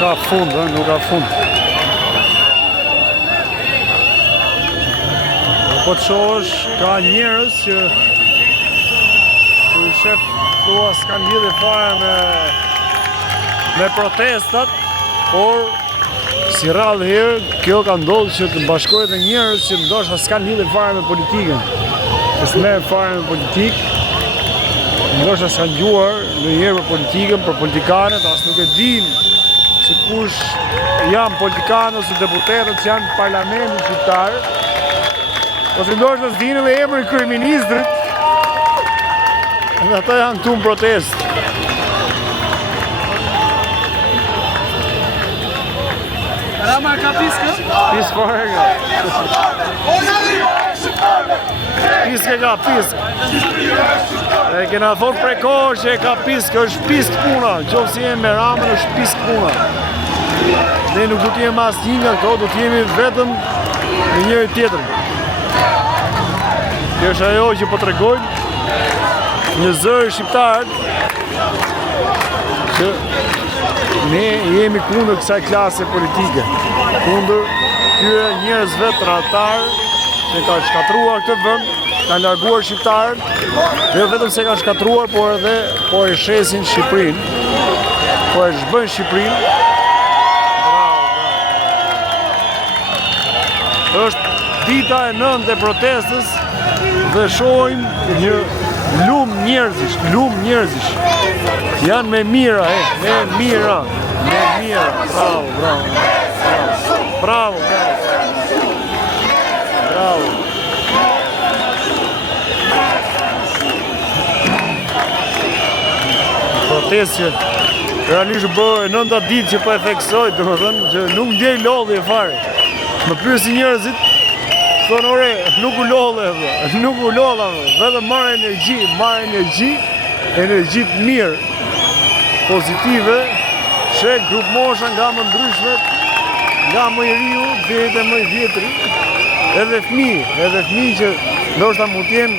ka fund, nuk ka fund. Po të shohësh, ka njerëz që i shef thua s'kan lidhje fare me protestat, por si rrallë herë, kjo ka ndodhur që të bashkohet me njerëz që ndoshta s'kan lidhje fare me politikën. Që s'merren fare me politikë. Ndoshta s'kan dëgjuar ndonjëherë për politikën, për politikanët, as nuk e dinë se kush janë politikanë ose deputetët që janë në parlamentin shqiptar. Ose ndoshta s'dinë edhe emrin e kryeministrit. Dhe ata janë këtu në protestë. Rama ka piskë? Piskë fare ka. Piskë ka, piskë. E kena thonë prekor që e ka piskë, është piskë puna. Qoftë si jemi me Ramën, është piskë puna. Ne nuk du t'jemi as një nga këto, du t'jemi vetëm në njëri tjetër. Kjo është ajo që po tregojnë në zërë shqiptarët që ne jemi kundër kësaj klase politike, kundër këtyre njerëzve tradhtar që kanë shkatruar këtë vend, kanë larguar shqiptarët, dhe jo vetëm se kanë shkatruar, por edhe po e shesin Shqipërinë, po e zhbën Shqipërinë. Është dita e 9 e protestës dhe shohim një lumë njerëzish. Janë me mira, me mira. Bravo. Protestë që realisht bërë 9 ditë që po e theksoj, domethënë që nuk ndjej lodhje fare. Më pyesin njerëzit, thonë ore, nuk u lodhe, vetëm marrë energji të mirë, pozitive, shek grup mosha nga më ndryshme, nga më i riu, deri te më i vjetri, edhe fëmijë që ndoshta mund të jenë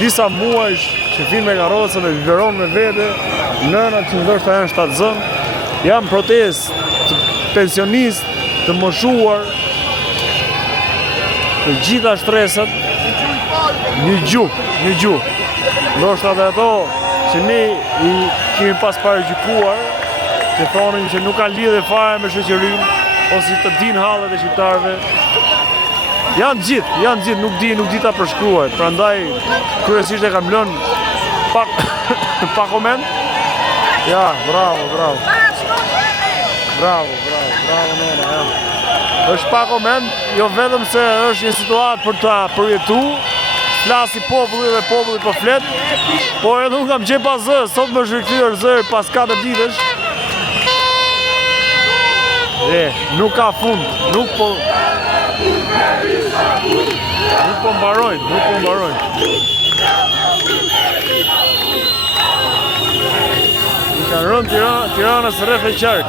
disa muajsh që fin me karrocën dhe viveron me vete, nënat që ndoshta janë shtatzën, janë protestë të pensionistë, të moshuar, të gjitha shtresat, një gjuhë. Ndoshta dhe ato që ne i kemi pas paragjykuar, që thonin që nuk kanë lidhje fare me shoqërinë, ose të dinë hallet e shqiptarëve. Janë gjithë, nuk di ta përshkruaj. Prandaj kryesisht e kam lënë pa koment. Ja, bravo. Bravo, nona, ja. Është pa koment, jo vetëm se është një situatë për ta përjetu, flasi populli dhe populli po flet, por edhe unë kam gjepa pas zë, sot më shkëthyer zëri pas 4 ditësh. Nuk ka fund, nuk po mbarojnë. Ka rënë Tiranës rreth e qark.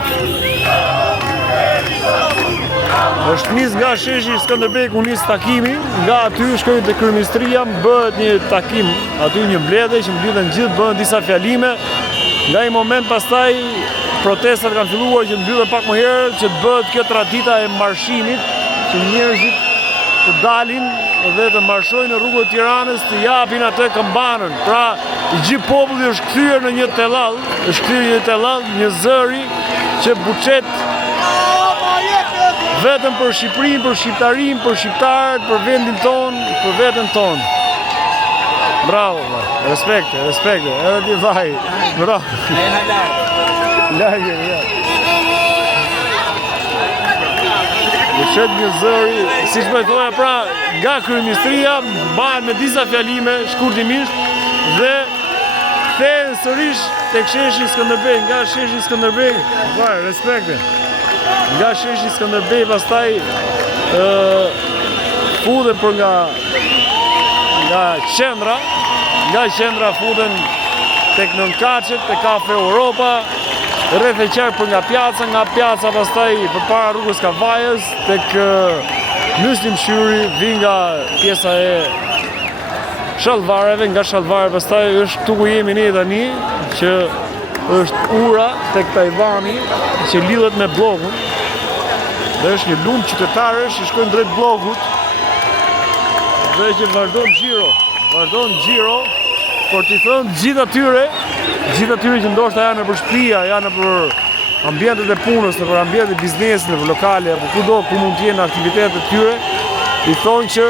Është nis nga sheshi Skënderbej ku nis takimi, nga aty shkojnë te kryeministria, bëhet një takim, aty një mbledhje që mblidhen gjithë, bëhen disa fjalime. Nga një moment pastaj protestat kanë filluar që mbyllen pak më herë, që të bëhet kjo tradita e marshimit, që njerëzit të dalin dhe të marshojnë në rrugët e Tiranës, të japin atë këmbanën. Pra, i gjithë populli është kthyer në një tellall, një zëri që buçet vetëm për Shqipërinë, për shqiptarinë, për shqiptarët, për vendin tonë, për veten tonë. Bravo, respekte, edhe ti vaj. Bravo. Lagje, ja. Buçet një zëri, siç po e thoja pra, nga kryeministria mbahen me disa fjalime shkurtimisht dhe kthehen sërish tek sheshi Skënderbej, nga sheshi Skënderbej, vaj, respekte. Nga sheshi Skënderbej pastaj futen për nga qendra futen tek Nënkaçet, tek Kafe Europa, rreth e qark për nga pjaca pastaj përpara rrugës Kavajës, tek Myslim Shyri, vi nga pjesa e Shallvareve, nga Shallvare pastaj është këtu ku jemi ne tani, që është ura tek Tajvani që lidhet me bllokun. Dhe është një lumë qytetarësh që shkojnë drejt bllokut dhe që vazhdon xhiro, por t'i thënë gjithë atyre që ndoshta janë nëpër shtëpia, janë nëpër ambientet e punës, nëpër ambientet e biznesit, nëpër lokale apo kudo ku mund të jenë aktivitetet e tyre, i thonë që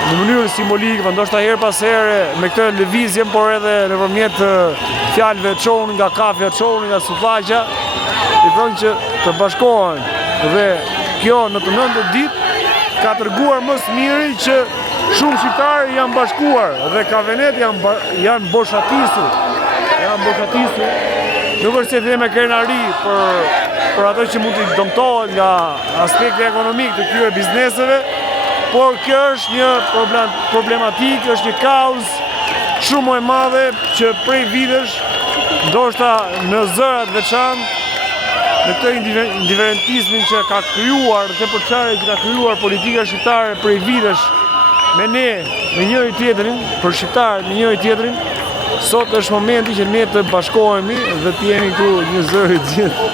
në mënyrë simbolike, ndoshta herë pas here me këtë lëvizje, por edhe nëpërmjet fjalëve çohen nga kafja, çohen nga suflaqja, i thonë që të bashkohen dhe kjo në të 90 ditë ka treguar më së miri që shumë shqiptarë janë bashkuar dhe ka venet janë boshatisur. Nuk është se theme krenari për ato që mund të dëmtohet nga aspekti ekonomik të këtyre bizneseve, por kjo është një problematikë, është një kauzë shumë e madhe që prej vitesh, ndoshta në zërat veçantë, në këtë indiferentizmin që ka krijuar, këtë përçarje që ka krijuar politika shqiptare prej vitesh me njëri tjetrin, për shqiptarët me njëri tjetrin, sot është momenti që ne të bashkohemi dhe të jemi këtu një zëri të gjithë.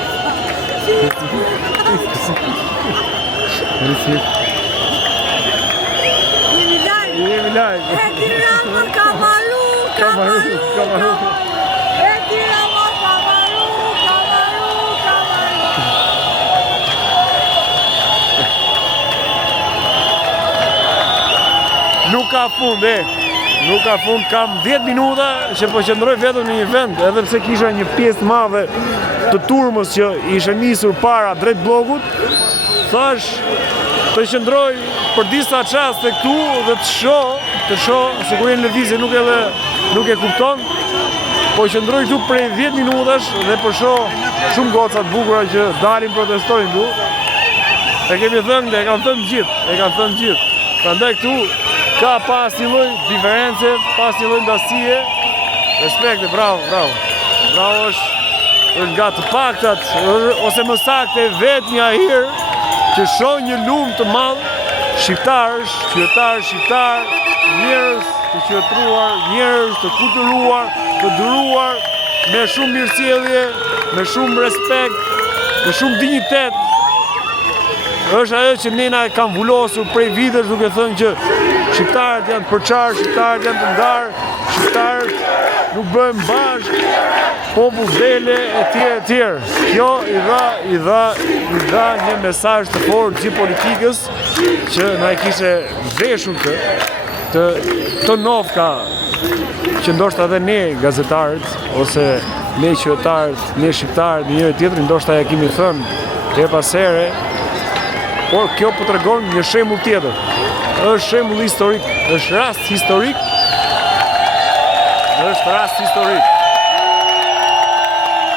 Jemi live. Kamaru. Nuk ka fund, kam 10 minuta që po qëndroj vetëm në një vend, edhe pse kisha një pjesë madhe të turmës që ishte nisur para drejt bllokut, thash të qëndroj për disa çaste këtu dhe të shoh se kur jenë lëvizje nuk e kupton, po qëndroj këtu prej 10 minutash dhe po shoh shumë goca të bukura që dalin protestojnë këtu. E kemi thënë dhe e kanë thënë gjithë. Prandaj këtu ka pas një lloj diferencë, pas një lloj ndasije. Respekte, bravo. Bravo është nga të paktat, ose më saktë vetmja herë që shoh një lumë të madh shqiptarësh, qytetarë shqiptar, njerëz të qytetruar, njerëz të kulturuar, të duruar, me shumë mirësjellje, me shumë respekt, me shumë dinjitet. Është ajo që ne na kanë vulosur prej vitesh duke thënë që shqiptarët janë të përçarë, shqiptarët janë të ndarë, shqiptarët nuk bëhen bashkë, popull dele etj. Kjo i dha një mesazh të fortë gjithë politikës që na e kishte veshur të novka që ndoshta edhe ne gazetarët ose ne qytetarët, ne shqiptarët, njëri tjetrin ndoshta ja kemi thënë her pas here. Por kjo po tregon një shembull tjetër. Është shembull historik, është rast historik.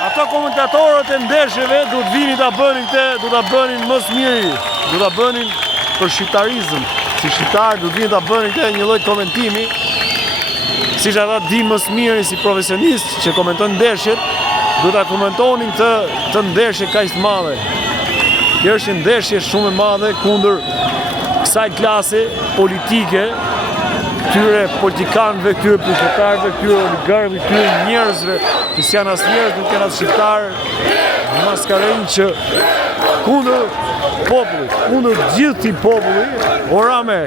Ato komentatorët e ndeshjeve do të vinin ta bënin do ta bënin më së miri, do ta bënin për shqiptarizëm. Si shqiptar do të vinin ta bënin një lloj komentimi, siç ata dinë më së miri si profesionistë që komentojnë ndeshjet, do ta komentonin të ndeshje kaq të madhe. Kjo është një ndeshje shumë e madhe kundër kësaj klase politike, këtyre politikanëve, këtyre pushtetarëve, këtyre oligarëve, këtyre njerëzve që janë as njerëz, nuk janë as shqiptarë, maskarejnë që kundër popullit, kundër gjithë popullit, orame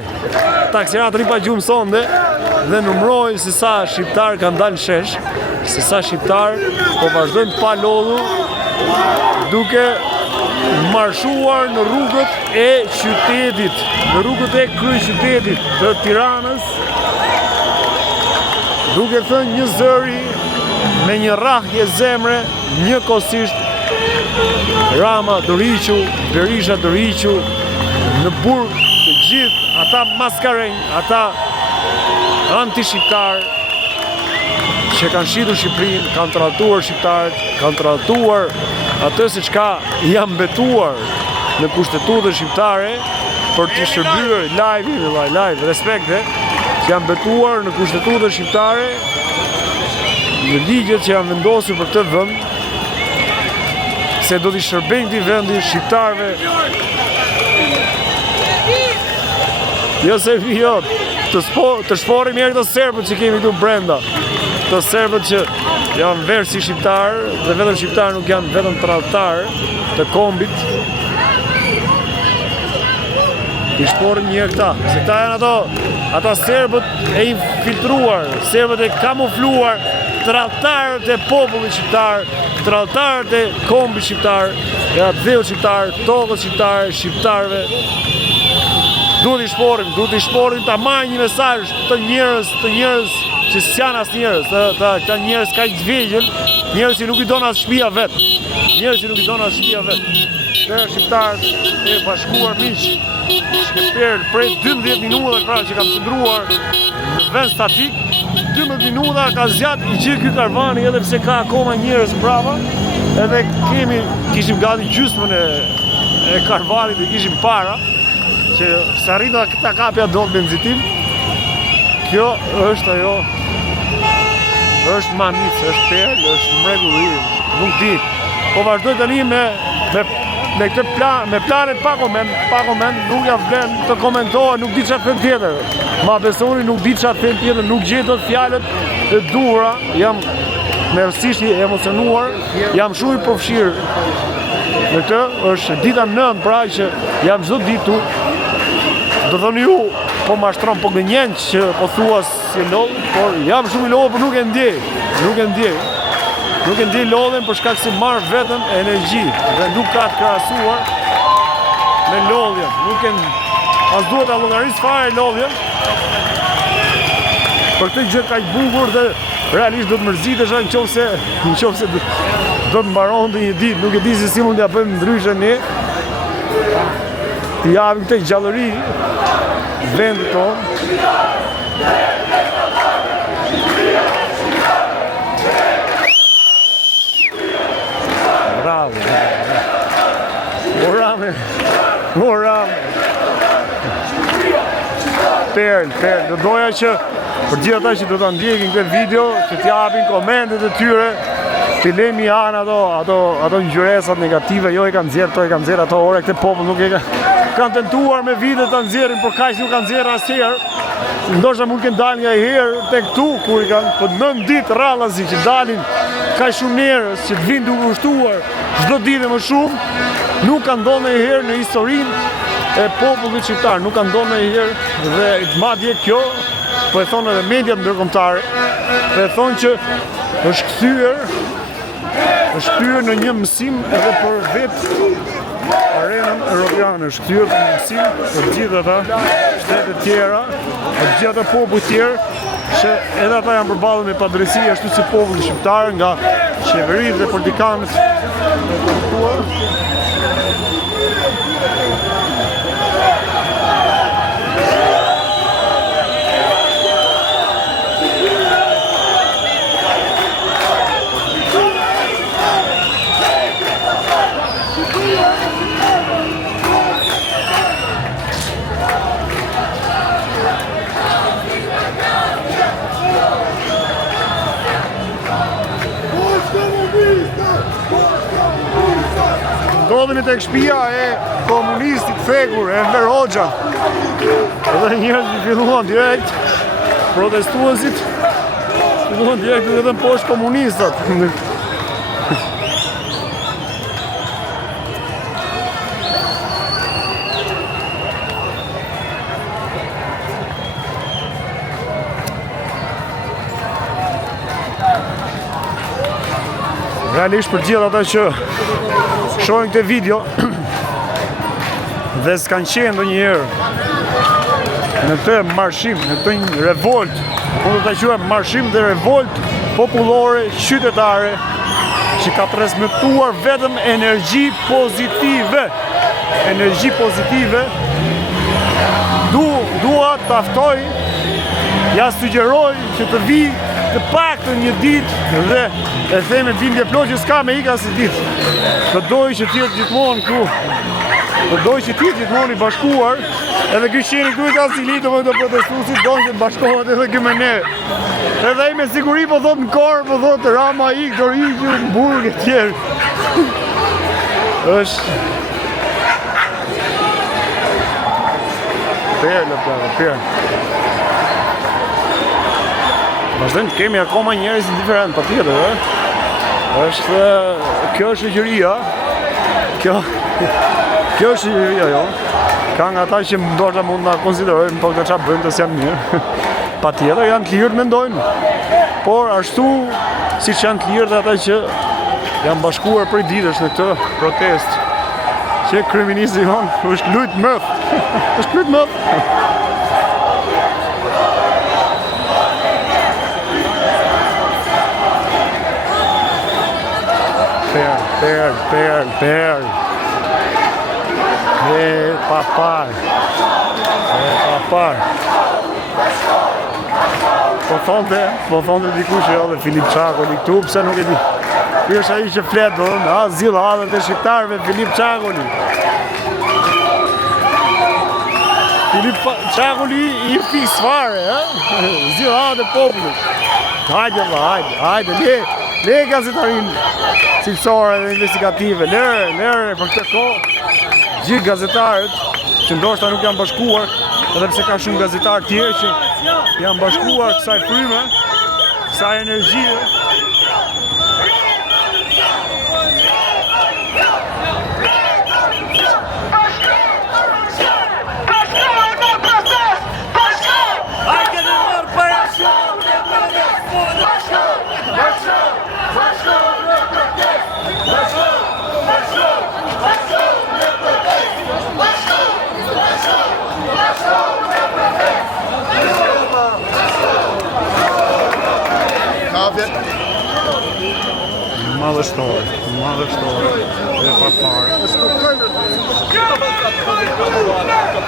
taksirat ripa gjumë sonde dhe numrojnë se sa shqiptarë kanë dalë në shesh, se sa shqiptarë po vazhdojnë pa lodhur duke marshuar në rrugët e qytetit, në rrugët e kryeqytetit të Tiranës, duke thënë një zëri me një rrahje zemre, njëkohësisht Rama Doriqu, Berisha Doriqu, në burg të gjithë ata maskarejnë, ata anti-shqiptarë që kanë shitur Shqipërinë, kanë tradhtuar shqiptarët, kanë tradhtuar atë se çka janë mbetuar në kushtetutën shqiptare për të shërbyer live, respekte, që janë mbetuar në kushtetutën shqiptare, në ligjet që janë vendosur për këtë vend, se do t'i shërbejnë këtij vendi shqiptarëve. Jo se të shporim herë të serbët që kemi këtu brenda, të serbët që janë verë si shqiptar, dhe vetëm shqiptar nuk janë vetëm tradhtar të kombit. I shporim një këta, se këta janë ata serbët e infiltruar, serbët e kamufluar, tradhtarët e popullit shqiptar, tradhtarët e kombit shqiptar, ja dheu shqiptar, tokës shqiptare, shqiptarëve. Duhet i shporim ta marrë një mesazh të njerëz që s'janë as njerëz, këta njerëz kaq të vegjël, njerëz që nuk i don as shtëpia vet. Dhe shqiptarët e bashkuar miq, shkëper prej 12 minuta pra që kam qëndruar në vend statik, 12 minuta ka zjat i gjithë ky karvani edhe pse ka akoma njerëz brava, edhe kishim gati gjysmën e karvanit dhe kishim para, që sa rrita këta kapja do të benzitim. Kjo është ajo, është manicë, është perlë, është mrekulli, nuk di. Po vazhdoj tani me këtë plan, me planet pa koment, nuk ja vlen të komentohet, nuk di çfarë them tjetër. Ma besoni, nuk di çfarë them tjetër, nuk gjej dot fjalët e duhura, jam nervësisht i emocionuar, jam shumë i përfshirë. Në këtë është dita 9, pra që jam çdo ditë tu. Do thoni ju, po mashtron, po gënjen që po thua si lodh, por jam shumë i lodhur, por nuk e ndjej. Nuk e ndjej lodhen për shkak se marr vetëm energji dhe nuk ka të krahasuar me lodhjen. As duhet ta llogaris fare lodhjen. Për këtë gjë kaq bukur dhe realisht do të mërzitesha nëse do të mbaronte një ditë, nuk e di se si mund t'ja bëjmë ndryshe ne. T'i japim këtë gjallëri vendit tonë. Bravo. Orame. Perl. Do doja që për gjithë ata që do ta ndjekin këtë video, që t'japin komentet e tyre, t'i lemi anë ato ngjyresat negative, jo e kanë nxjerr ato ore këtë popull nuk e kanë tentuar me vite ta nxjerrin, por kaq nuk kanë nxjerrë asnjëherë. Ndoshta mund të dalin nga herë tek këtu kur i kanë po 9 ditë rradhazi që dalin kaq shumë njerëz që të vinë duke ushtuar çdo ditë më shumë, nuk kanë ndodhur ndonjëherë në historinë e popullit shqiptar, nuk kanë ndodhur ndonjëherë dhe madje kjo po e thonë edhe mediat ndërkombëtare, po e thonë që është kthyer në një mësim edhe për vetë arenën europiane, është kthyer në mësim për gjithë ata shtete tjera, për gjithë ata popull tjerë, që edhe ata janë përballur me padrejësi ashtu si populli shqiptar nga qeveritë dhe politikanët e korruptuar. Ndodhemi tek shtëpia e komunistit thekur, Enver Hoxha. Edhe njerëzit filluan direkt, protestuesit filluan direkt të vetëm poshtë komunistat. Realisht për gjithë ata që shohin këtë video dhe s'kan qenë ndonjëherë në këtë marshim, në këtë revolt, mund të ta quajmë marshim dhe revolt popullore qytetare që ka transmetuar vetëm energji pozitive. Dua ta ftoj, ja sugjeroj që të vi të paktën një ditë dhe e them me bindje plot që s'ka me ika si ditë. Do doj që t'jetë gjithmonë këtu. Do doj që t'jetë gjithmonë i bashkuar, edhe ky qeni këtu i ka si litë të protestuesit donë që të bashkohet edhe ky me ne. Edhe ai me siguri po thot në korë, po thot Rama ik, do ikë në burg e tjerë. Është perlë. Vazhdojmë, kemi akoma njerëz indiferent, patjetër, kjo është shoqëria. Kjo është shoqëria jo. Ka nga ata që ndoshta mund ta konsiderojnë, po çfarë bëjnë të janë mirë. Patjetër janë të lirë mendojnë. Por ashtu siç janë të lirë ata që janë bashkuar prej ditësh në këtë protestë. Që kriministi jonë është lut mëth. Është lut mëth. Per. Papar. Po thonte dikush edhe Filip Çakoli këtu, pse nuk e di. Ky është ai që flet, zilladët e shqiptarëve, Filip Çakoli. Filip Çakoli i fiks fare, zilladët e popullit. Hajde, le gazetarin cilësore dhe investigative, lere për këtë kohë. Gjithë gazetarët që ndoshta nuk janë bashkuar, edhe pse ka shumë gazetarë tjerë që janë bashkuar kësaj fryme, kësaj energjie. Madhështore, e parë.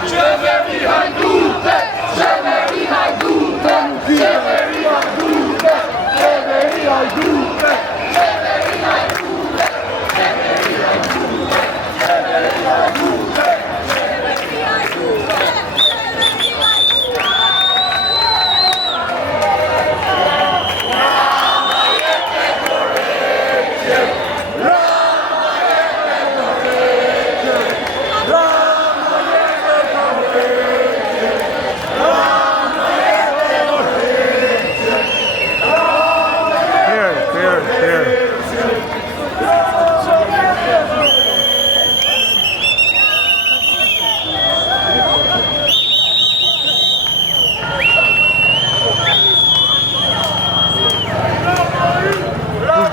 Qeveri hajdute, qeveri hajdute, qeveri hajdute, qeveri hajdute, qeveri hajdute, qeveri hajdute, qeveri hajdute.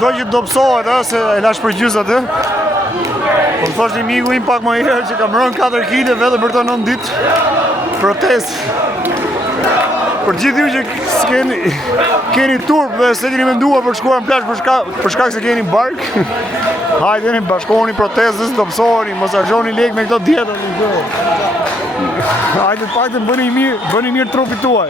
Do që do pësohet, se e lash për gjysë atë. Po më thosh një miku im pak më herë që kam rënë 4 kg vetëm për të 9 ditë protest. Për gjithë ju që keni turp dhe se keni mendua për shkuar në plazh për shkak se keni bark, hajdeni bashkohuni protestës, do pësoheni, mos harxhoni lek me këto dietat. Hajde të paktën bëni mirë trupit tuaj.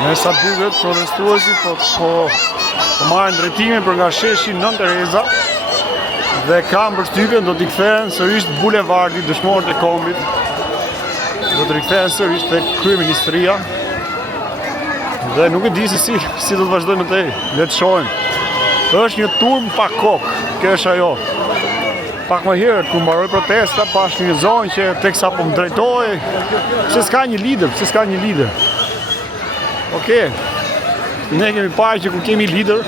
Me sa duket, protestuesit po marrin drejtimin për nga sheshi Nën Tereza dhe kam përshtypjen do t'i kthehen sërish bulevardit dëshmorët e kombit. Do t'i rikthehen sërish tek kryeministria. Dhe nuk e di se si do të vazhdojmë te. Le të shohim. Është një turm pa kokë, kjo është ajo. Pak më herët kur mbaroi protesta, pash një zonë që teksa po më drejtoi, pse s'ka një lider. Okej, ne kemi parë që kur kemi lider,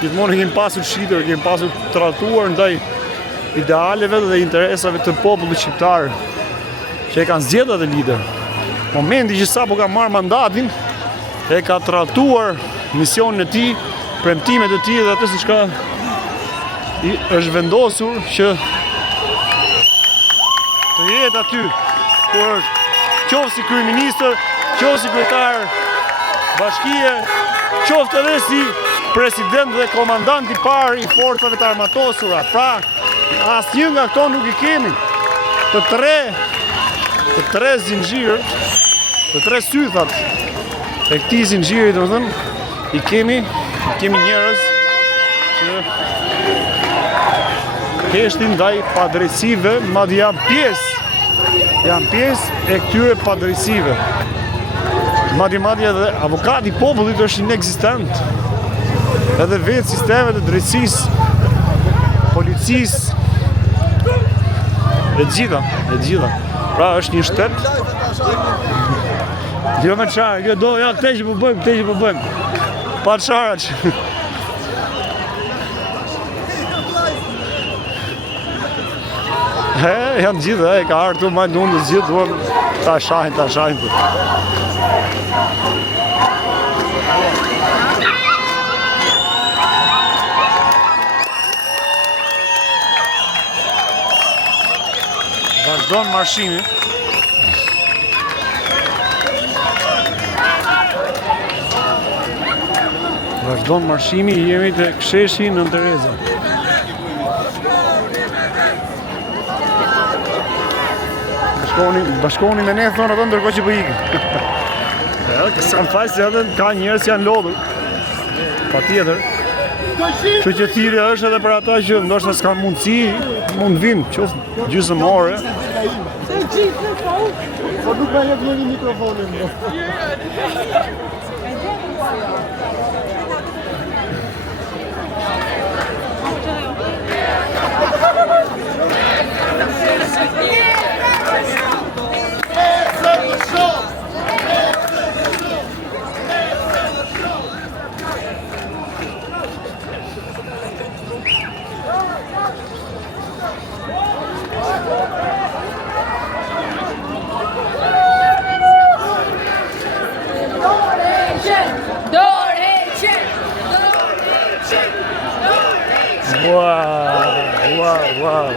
gjithmonë kemi pasur shitur, kemi pasur tratuar ndaj idealeve dhe interesave të popullit shqiptar që e kanë zgjedhur atë lider. Momenti që sapo ka marrë mandatin, e ka tratuar misionin e tij, premtimet e tij dhe atë siç ka është vendosur që të jetë aty, ku është qoftë si kryeministër, qoftë si kryetar bashkie, qoftë edhe si president dhe komandant i parë i forcave të armatosura. Pra, asnjë nga këto nuk i kemi. Të tre zinxhirët, të tre sythat e këtij zinxhiri, domethënë, i kemi njerëz që heshtin ndaj padrejësive, madje janë pjesë e këtyre padrejësive. Madje edhe avokati i popullit është inekzistent. Edhe vetë sistemet e drejtësisë, policisë, e gjitha. Pra është një shtet. Jo me qarë, kjo do, ja, këte që po bëjmë. Pa qarë që. Janë gjithë, ka arë tu majtë unë dhe gjithë, duhem ta shahin. Vazhdon marshimi. Jemi të Ksheshi Nën Tereza. Bashkohuni me ne, thonë ato ndërkohë që po ikën. Sa më fal se edhe ka njerëz që janë lodhur. Patjetër. Kështu që thirrja është edhe për ata që ndoshta s'kan mundësi, mund vinë, qoftë gjysmë ore. Po nuk ka jep një mikrofonin. Wow.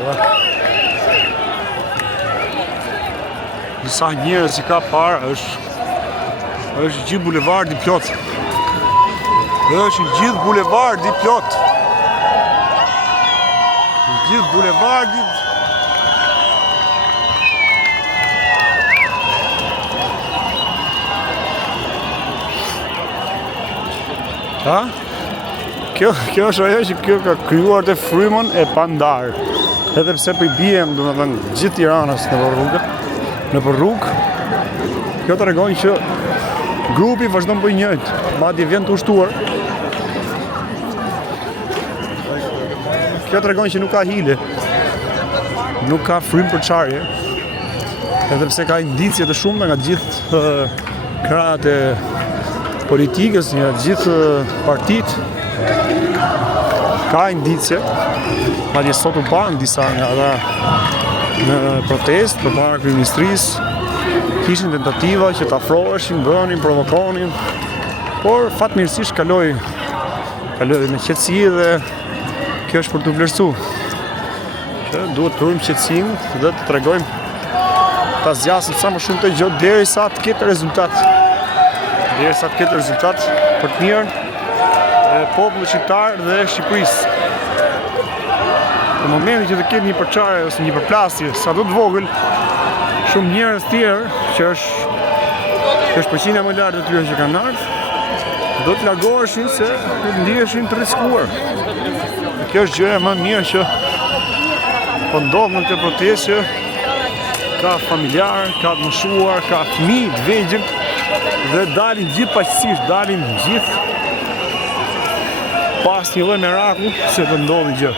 Disa njerëz që ka parë është gjithë bulevardi plot. Është gjithë bulevardi plot. Gjithë bulevardi. Ha? Kjo është ajo që kjo ka krijuar të frymën e pandar. Edhe pse po i bien, domethënë, gjithë Tiranës nëpër rrugë. Kjo tregon që grupi vazhdon bëj njëjtë, madje vjen të ushtuar. Kjo tregon që nuk ka hile. Nuk ka frymë për çarje. Edhe pse ka indicje të shumta nga gjithë krahët e politikës, nga gjithë partitë. Ka indicje, madje sot u ban disa nga ata në protest përpara kryeministrisë, kishin tentativa që të afroheshin, bënin, provokonin, por fatmirësisht kaloi me qetësi dhe kjo është për të vlerësuar. Që duhet të ruajmë qetësinë dhe të tregojmë, ta zgjasim sa më shumë të gjë derisa të ketë rezultat. Për të mirën e popullit shqiptar dhe Shqipërisë. Në momentin që të ketë një përçarje ose një përplasje sado të vogël, shumë njerëz tjerë që është përqindja më lart e tyre që kanë ardhur, do të largoheshin se do të ndiheshin të rrezikuar. Kjo është gjëja më e mirë që po ndodh në këtë protestë, ka familjar, ka të moshuar, ka fëmijë të vegjël dhe dalin gjithë paqësisht, dalin gjithë pas një lloj mirakulli se do ndodhi gjë.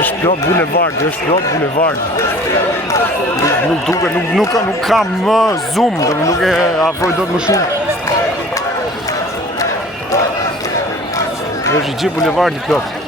Është plot bulevard. Nuk duket, nuk ka më zoom, nuk e afroj dot më shumë. Është gjithë bulevardi plot.